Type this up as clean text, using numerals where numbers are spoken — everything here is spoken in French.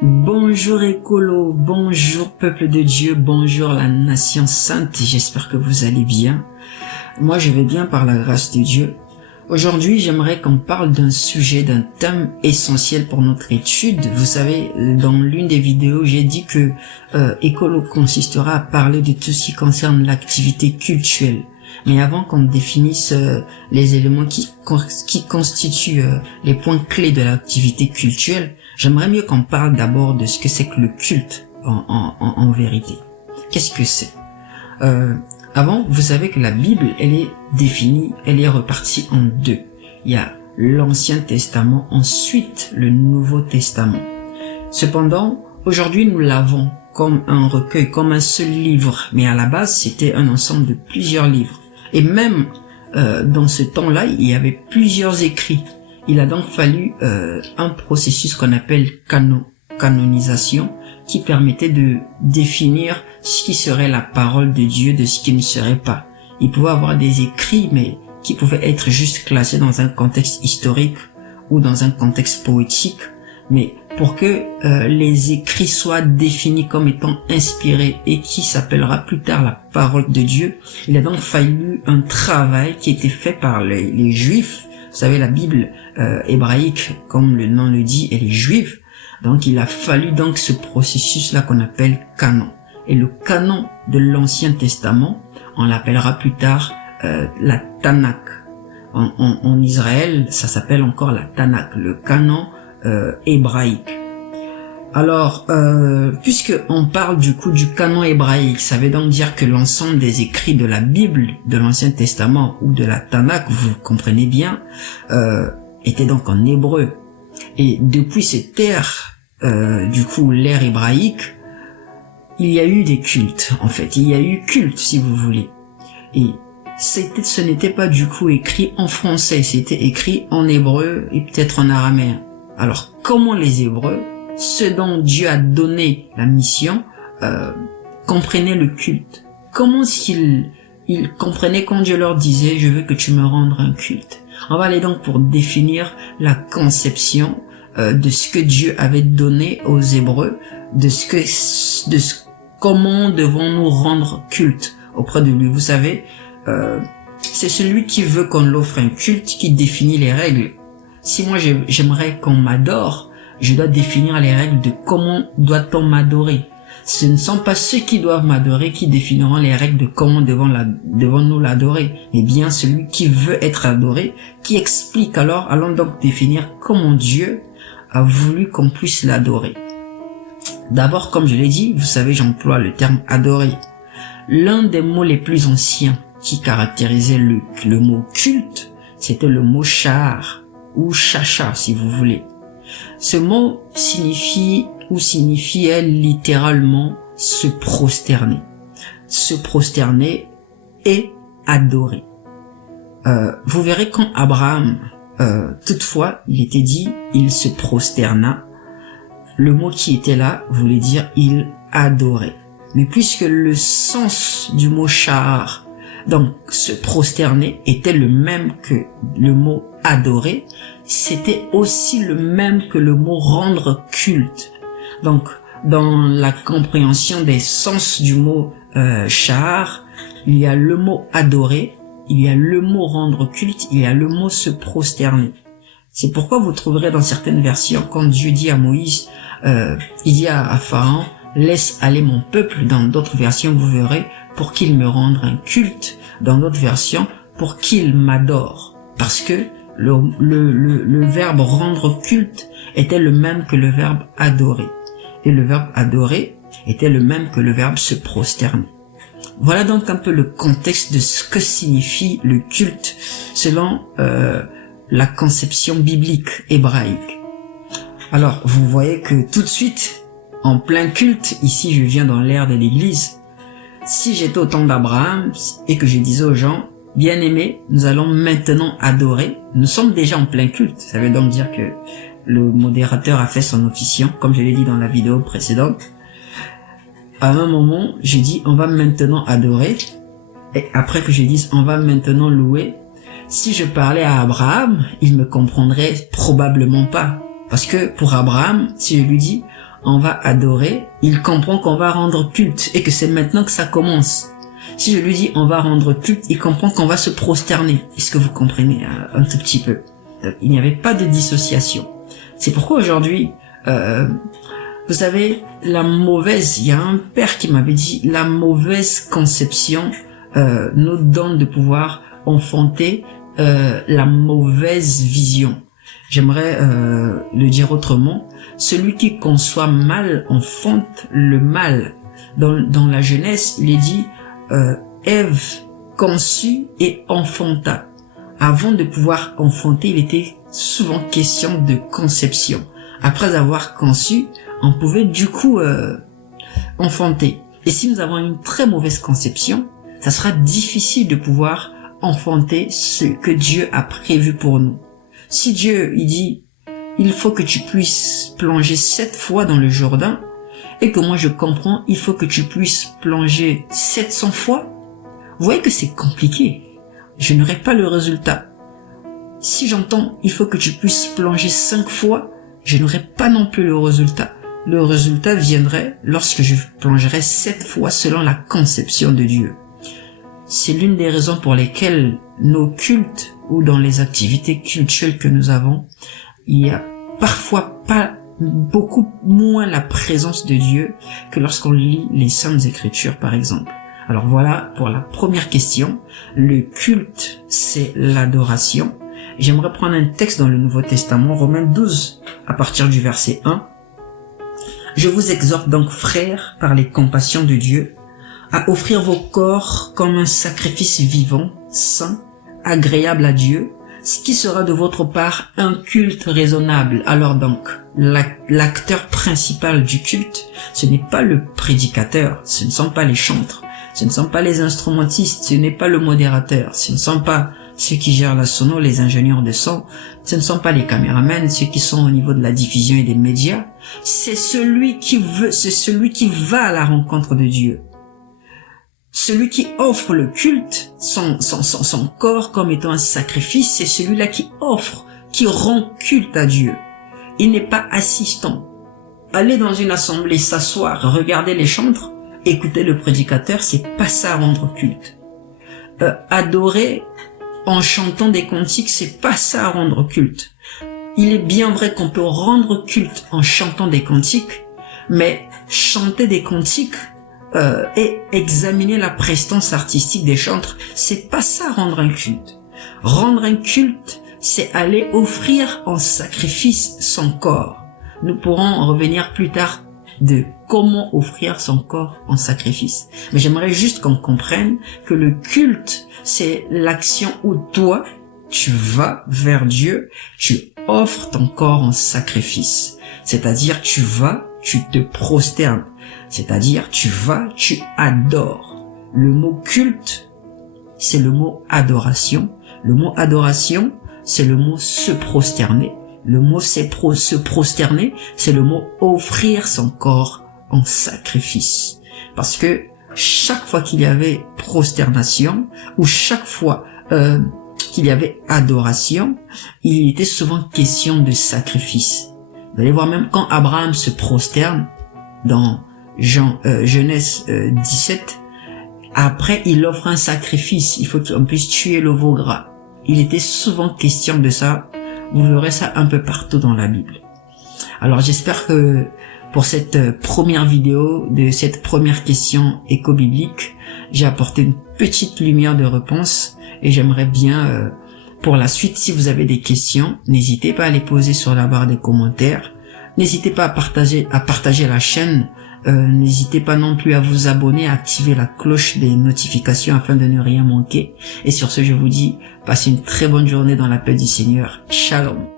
Bonjour écolo, bonjour peuple de Dieu, bonjour la nation sainte, j'espère que vous allez bien. Moi je vais bien par la grâce de Dieu. Aujourd'hui j'aimerais qu'on parle d'un sujet, d'un thème essentiel pour notre étude. Vous savez, dans l'une des vidéos j'ai dit que écolo consistera à parler de tout ce qui concerne l'activité cultuelle. Mais avant qu'on définisse les éléments qui constituent les points clés de l'activité cultuelle, j'aimerais mieux qu'on parle d'abord de ce que c'est que le culte en vérité. Qu'est-ce que c'est? Avant, vous savez que la Bible, elle est définie, elle est repartie en deux. Il y a l'Ancien Testament, ensuite le Nouveau Testament. Cependant, aujourd'hui, nous l'avons comme un recueil, comme un seul livre, mais à la base, c'était un ensemble de plusieurs livres. Et même dans ce temps-là, il y avait plusieurs écrits. Il a donc fallu un processus qu'on appelle canonisation, qui permettait de définir ce qui serait la parole de Dieu de ce qui ne serait pas. Il pouvait avoir des écrits, mais qui pouvaient être juste classés dans un contexte historique ou dans un contexte poétique, mais pour que les écrits soient définis comme étant inspirés et qui s'appellera plus tard la parole de Dieu, il a donc fallu un travail qui était fait par les Juifs. Vous savez, la Bible hébraïque, comme le nom le dit, elle est juive. Donc il a fallu donc ce processus-là qu'on appelle canon. Et le canon de l'Ancien Testament, on l'appellera plus tard la Tanakh. En Israël, ça s'appelle encore la Tanakh, le canon hébraïque. Alors, puisque on parle du coup du canon hébraïque, ça veut donc dire que l'ensemble des écrits de la Bible, de l'Ancien Testament ou de la Tanakh, vous comprenez bien, étaient donc en hébreu. Et depuis cette ère, du coup l'ère hébraïque, il y a eu des cultes, en fait. Il y a eu culte, si vous voulez. Et ce n'était pas du coup écrit en français, c'était écrit en hébreu et peut-être en araméen. Alors, comment les Hébreux, ceux dont Dieu a donné la mission, comprenaient le culte? Comment est-ce qu'ils comprenaient quand Dieu leur disait « Je veux que tu me rendes un culte ». On va aller donc pour définir la conception de ce que Dieu avait donné aux Hébreux, comment devons-nous rendre culte auprès de lui. Vous savez, c'est celui qui veut qu'on l'offre un culte qui définit les règles. Si moi j'aimerais qu'on m'adore, je dois définir les règles de comment doit-on m'adorer. Ce ne sont pas ceux qui doivent m'adorer qui définiront les règles de comment devons-nous l'adorer, mais bien celui qui veut être adoré, qui explique alors, allons donc définir comment Dieu a voulu qu'on puisse l'adorer. D'abord, comme je l'ai dit, vous savez, j'emploie le terme adorer. L'un des mots les plus anciens qui caractérisait le mot culte, c'était le mot shahar, ou chacha si vous voulez. Ce mot signifiait littéralement se prosterner. Se prosterner et adorer. Vous verrez quand Abraham, toutefois, il était dit, il se prosterna, le mot qui était là voulait dire il adorait. Mais puisque le sens du mot shahar, donc se prosterner, était le même que le mot adorer, c'était aussi le même que le mot rendre culte. Donc, dans la compréhension des sens du mot shahar, il y a le mot adorer, il y a le mot rendre culte, il y a le mot se prosterner. C'est pourquoi vous trouverez dans certaines versions, quand Dieu dit à Moïse, il dit à Pharaon, laisse aller mon peuple, dans d'autres versions vous verrez, pour qu'il me rende un culte, dans d'autres versions, pour qu'il m'adore. Parce que le verbe rendre culte était le même que le verbe adorer. Et le verbe adorer était le même que le verbe se prosterner. Voilà donc un peu le contexte de ce que signifie le culte selon la conception biblique hébraïque. Alors, vous voyez que tout de suite, en plein culte, ici je viens dans l'ère de l'église, si j'étais au temps d'Abraham et que je disais aux gens, bien-aimés, nous allons maintenant adorer, nous sommes déjà en plein culte. Ça veut donc dire que le modérateur a fait son officiant, comme je l'ai dit dans la vidéo précédente. À un moment, j'ai dit, on va maintenant adorer. Et après que je dise, on va maintenant louer, si je parlais à Abraham, il me comprendrait probablement pas. Parce que pour Abraham, si je lui dis, on va adorer, il comprend qu'on va rendre culte et que c'est maintenant que ça commence. Si je lui dis on va rendre culte, il comprend qu'on va se prosterner. Est-ce que vous comprenez un tout petit peu? Donc, il n'y avait pas de dissociation. C'est pourquoi aujourd'hui, vous savez, il y a un père qui m'avait dit, la mauvaise conception nous donne de pouvoir enfanter la mauvaise vision. J'aimerais le dire autrement. Celui qui conçoit mal enfante le mal. Dans la Genèse, il est dit Ève conçut et enfanta. Avant de pouvoir enfanter, il était souvent question de conception. Après avoir conçu, on pouvait du coup enfanter. Et si nous avons une très mauvaise conception, ça sera difficile de pouvoir enfanter ce que Dieu a prévu pour nous. Si Dieu, il dit, il faut que tu puisses plonger 7 fois dans le Jourdain, et que moi je comprends, il faut que tu puisses plonger 700 fois, vous voyez que c'est compliqué. Je n'aurai pas le résultat. Si j'entends, il faut que tu puisses plonger 5 fois, je n'aurai pas non plus le résultat. Le résultat viendrait lorsque je plongerai 7 fois selon la conception de Dieu. C'est l'une des raisons pour lesquelles nos cultes ou dans les activités cultuelles que nous avons, il y a parfois pas beaucoup moins la présence de Dieu que lorsqu'on lit les Saintes Écritures par exemple. Alors voilà pour la première question. Le culte, c'est l'adoration. J'aimerais prendre un texte dans le Nouveau Testament, Romains 12, à partir du verset 1. Je vous exhorte donc, frères, par les compassions de Dieu, à offrir vos corps comme un sacrifice vivant, saint, agréable à Dieu, ce qui sera de votre part un culte raisonnable. Alors donc, l'acteur principal du culte, ce n'est pas le prédicateur, ce ne sont pas les chantres, ce ne sont pas les instrumentistes, ce n'est pas le modérateur, ce ne sont pas ceux qui gèrent la sono, les ingénieurs de son, ce ne sont pas les caméramans, ceux qui sont au niveau de la diffusion et des médias, c'est celui qui va à la rencontre de Dieu. Celui qui offre le culte, son corps comme étant un sacrifice, c'est celui-là qui offre, qui rend culte à Dieu. Il n'est pas assistant. Aller dans une assemblée, s'asseoir, regarder les chantres, écouter le prédicateur, c'est pas ça rendre culte. Adorer en chantant des cantiques, c'est pas ça rendre culte. Il est bien vrai qu'on peut rendre culte en chantant des cantiques, mais chanter des cantiques et examiner la prestance artistique des chantres, c'est pas ça rendre un culte. Rendre un culte, c'est aller offrir en sacrifice son corps. Nous pourrons revenir plus tard de comment offrir son corps en sacrifice. Mais j'aimerais juste qu'on comprenne que le culte, c'est l'action où toi, tu vas vers Dieu, tu offres ton corps en sacrifice. C'est-à-dire, tu te prosternes. C'est-à-dire, tu adores. Le mot culte, c'est le mot adoration. Le mot adoration, c'est le mot se prosterner. Le mot se prosterner, c'est le mot offrir son corps en sacrifice. Parce que chaque fois qu'il y avait prosternation, ou chaque fois qu'il y avait adoration, il était souvent question de sacrifice. Vous allez voir, même quand Abraham se prosterne, dans Genèse 17, après il offre un sacrifice, il faut qu'on puisse tuer le veau gras. Il était souvent question de ça. Vous verrez ça un peu partout dans la Bible. Alors j'espère que pour cette première vidéo, de cette première question éco-biblique, j'ai apporté une petite lumière de réponse et j'aimerais bien, pour la suite, si vous avez des questions, n'hésitez pas à les poser sur la barre des commentaires. N'hésitez pas à partager la chaîne. N'hésitez pas non plus à vous abonner, à activer la cloche des notifications afin de ne rien manquer. Et sur ce, je vous dis, passez une très bonne journée dans la paix du Seigneur. Shalom.